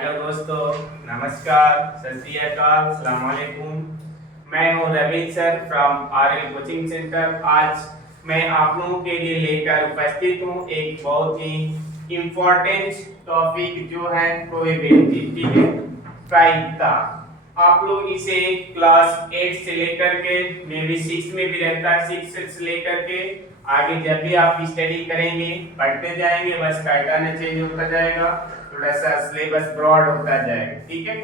Hello दोस्तों, नमस्कार, सत श्री अकाल, अस्सलाम वालेकुम। मैं हूं Ravi sir from RL coaching centre. आज मैं आप लोगों के लिए लेकर उपस्थित हूं एक बहुत ही इम्पोर्टेंट टॉपिक जो है प्रोबेबिलिटी। ठीक है, प्रायिकता। आप लोग इसे क्लास 8 से लेकर के मे बी 6 में भी रहता है, 6 से लेकर के आगे जब भी आप स्टडी करेंगे पढ़ते जाएंगे, बस पैटर्न चेंज होता जाएगा, थोड़ा सा सिलेबस ब्रॉड होता जाएगा। ठीक है,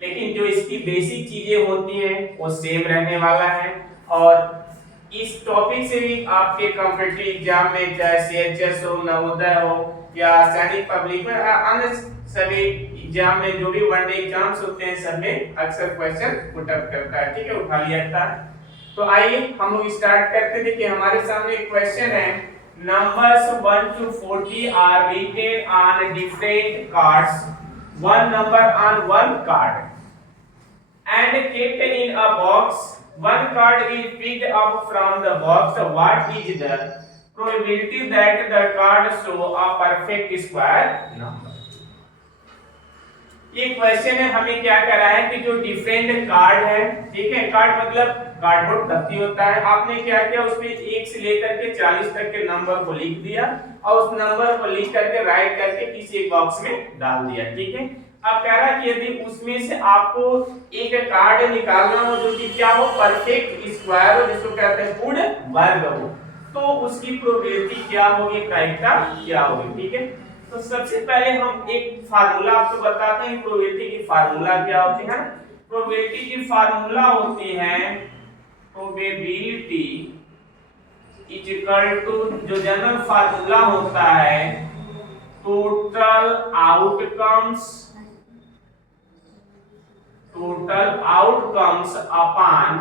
लेकिन जो इसकी बेसिक चीजें होती हैं वो सेम रहने वाला है। और इस टॉपिक से भी आपके कॉम्पिटिटिव एग्जाम में चाहे सीएचएस हो, नवोदय हो या सैनिक पब्लिक में, अन्य सभी एग्जाम में जो भी वनडे एग्जाम्स होते हैं सब में अक्सर क्वेश्चन पुट अप करता है। ठीक है, उठा लिया था। तो आइए हम लोग स्टार्ट करते हैं कि हमारे सामने एक क्वेश्चन है। Numbers 1 to 40 are written on different cards. One number on one card and kept in a box. One card is picked up from the box. What is the probability that the card show a perfect square number? ये question है, हमें क्या करा है कि जो different card है, ठीक है, कार्ड मतलब कार्डबोर्ड पत्ती होता है, आपने क्या किया उसमें 1 से लेकर के 40 तक के नंबर को लिख दिया और उस नंबर को लिख करके राइट करके किसी एक बॉक्स में डाल दिया। ठीक है, अब कह रहा है कि यदि उसमें से आपको एक कार्ड निकालना हो जो कि क्या हो, परफेक्ट स्क्वायर हो, जिसको कहते हैं पूर्ण वर्ग हो, तो उसकी प्रोबेबिलिटी क्या होगी, प्रायिकता क्या होगी। ठीक है, तो सबसे पहले हम एक फार्मूला आपको बताते हैं प्रोबेबिलिटी की फार्मूला क्या होती है। प्रोबेबिलिटी की फार्मूला होती है प्रोबेबिलिटी इज इक्वल टू, जो जनरल फार्मूला होता है, total outcomes upon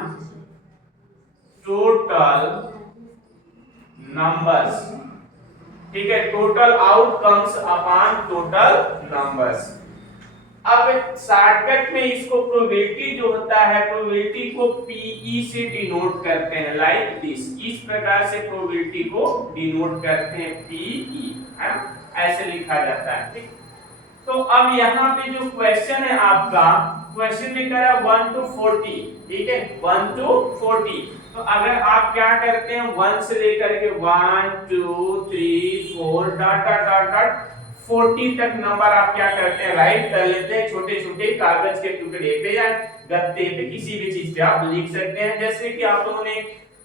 total numbers. ठीक है, total outcomes upon total numbers. अब शॉर्टकट में इसको प्रोबेबिलिटी जो होता है, प्रोबेबिलिटी को पीई से डिनोट करते हैं, लाइक दिस। इस प्रकार से प्रोबेबिलिटी को डिनोट करते हैं, पीई, है, ऐसे लिखा जाता है। ठीक, तो अब यहाँ पे जो क्वेश्चन है आपका, क्वेश्चन में कह रहा है 1 to 40। ठीक है, 1 to 40। तो अगर आप क्या करते हैं 1 से लेकर के 1 2 3 4 डॉट डॉट डॉट डॉट 40 तक नंबर आप क्या करते हैं, राइट कर लेते हैं। छोटे छोटे कागज के टुकड़े पे या गत्ते पे, किसी भी चीज पे आप लिख सकते हैं। जैसे कि आप लोगों ने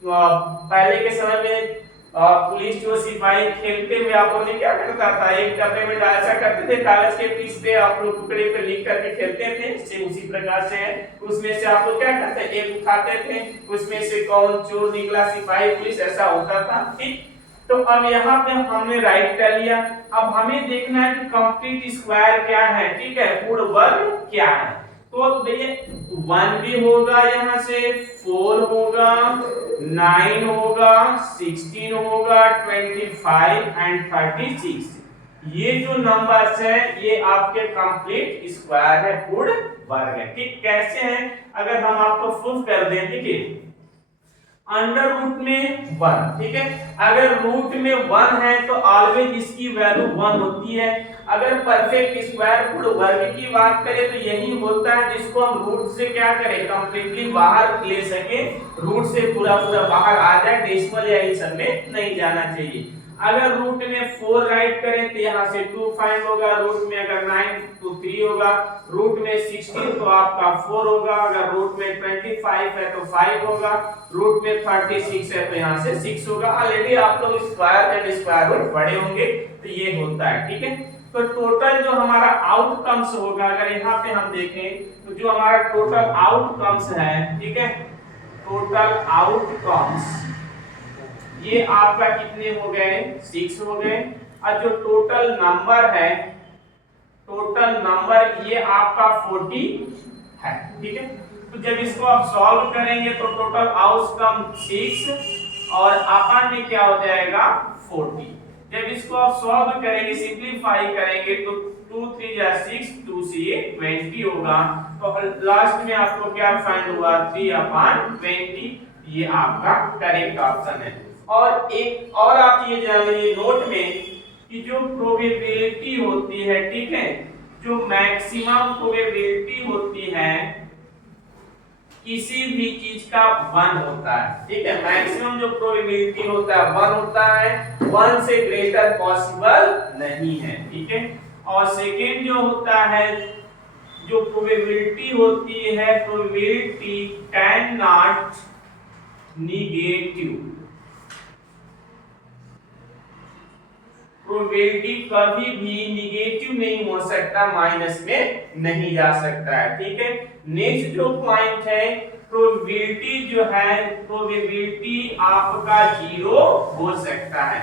पहले के समय में पुलिस जो सिपाही खेलते हुए आप लोगों ने क्या करता था, एक डब्बे में ऐसा करते थे, कागज के पीस पे आप लोग टुकड़े पे लिख करके खेलते थे, सेम उसी प्रकार से है। उसमें से आप लोग क्या करते हैं, एक उठाते थे, उसमें से कौन चोर निकला, सिपाही, पुलिस, ऐसा होता था। ठीक, तो अब यहाँ पे हमने राइट कर लिया। अब हमें देखना है कि कंप्लीट स्क्वायर क्या है, ठीक है, पूर्ण वर्ग क्या है। तो देखिए 1 भी होगा, यहाँ से 4 होगा, 9 होगा, 16 होगा, 25 एंड 36। ये जो नंबर्स है ये आपके कंप्लीट स्क्वायर है, पूर्ण वर्ग है। ठीक, कैसे हैं, अगर हम आपको प्रूफ कर दें, देखिए अंडर रूट में 1। ठीक है, अगर रूट में 1 है तो ऑलवेज इसकी वैल्यू 1 होती है। अगर परफेक्ट स्क्वायर पूर्ण वर्ग की बात करें तो यही होता है जिसको हम रूट से क्या करें, कंप्लीटली बाहर ले सके, रूट से पूरा पूरा बाहर आ जाए, डेसिमल या इन सब में नहीं जाना चाहिए। अगर रूट में 4 राइट करें तो यहाँ से 2 फाइंड होगा, रूट में अगर 9 तो 3 होगा, रूट में 16 तो आपका 4 होगा, अगर रूट में 25 है तो 5 होगा, रूट में 36 है तो यहाँ से 6 होगा। ऑलरेडी आप लोग स्क्वायर एंड स्क्वायर रूट पढ़े होंगे, तो ये होता है। ठीक है, तो टोटल जो हमारा आउटकम्स होगा, अगर यहाँ पे हम देखें तो जो हमारा टोटल आउटकम्स है, ठीक है, टोटल आउटकम्स ये आपका कितने हो गए, 6 हो गए। और जो टोटल नंबर है, टोटल नंबर ये आपका 40 है। ठीक है, तो जब इसको आप सॉल्व करेंगे तो टोटल आउटकम 6 और अपन में क्या हो जाएगा 40। जब इसको आप सॉल्व करेंगे, सिंपलीफाई करेंगे तो 2 3 या 6, 2 से 20 होगा। तो लास्ट में आपको क्या फाइंड हुआ, 3/20। ये आपका करेक्ट ऑप्शन है। और एक और आप ये जान लीजिए नोट में कि जो प्रोबेबिलिटी होती है, ठीक है, जो मैक्सिमम प्रोबेबिलिटी होती है किसी भी चीज का 1 होता है, ठीक है। मैक्सिमम जो प्रोबेबिलिटी होता है 1 होता है, 1 से ग्रेटर पॉसिबल नहीं है, ठीक है। और सेकेंड जो होता है, जो प्रोबेबिलिटी होती है, probability can not negative, probability कभी भी निगेटिव नहीं हो सकता, माइनस में नहीं जा सकता है, ठीक है। नेक्स्ट जो पॉइंट है, प्रोबेबिलिटी जो है, प्रोबेबिलिटी आपका 0 हो सकता है।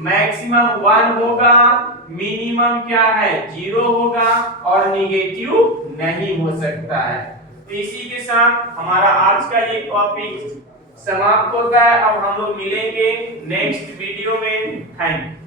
मैक्सिमम 1 होगा, मिनिमम क्या है 0 होगा, और निगेटिव नहीं हो सकता है। तो इसी के साथ हमारा आज का ये टॉपिक समाप्त होता है। अब हम लोग मिलेंगे नेक्स्ट वीडियो में। Thank you.